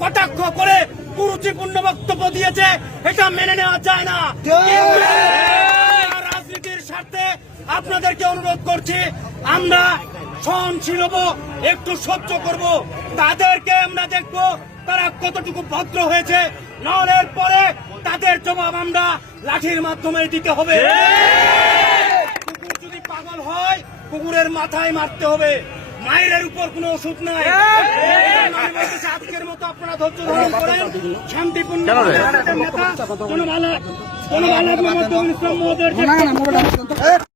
কটাক্ষ করে কুরুচিপূর্ণ বক্তব্য দিয়েছে, এটা মেনে নেওয়া যায় না। রাজনীতির স্বার্থে আপনাদেরকে অনুরোধ করছি, আমরা সহনশীল হব, একটু সহ্য করব। তাদেরকে আমরা দেখব তারা কতটুকু ভদ্র হয়েছে, নাহলে পরে তাদের জবাব আমরা লাঠির মাধ্যমে দিতে হবে। কুকুরের মাথায় মারতে হবে। মায়ের উপর কোনো ওষুধ নাই। আমি আজকের মতো আপনারা ধৈর্য ধারণ করেন। শান্তিপূর্ণ নেতা কোনো ভালো কোনো ভালো ইসলাম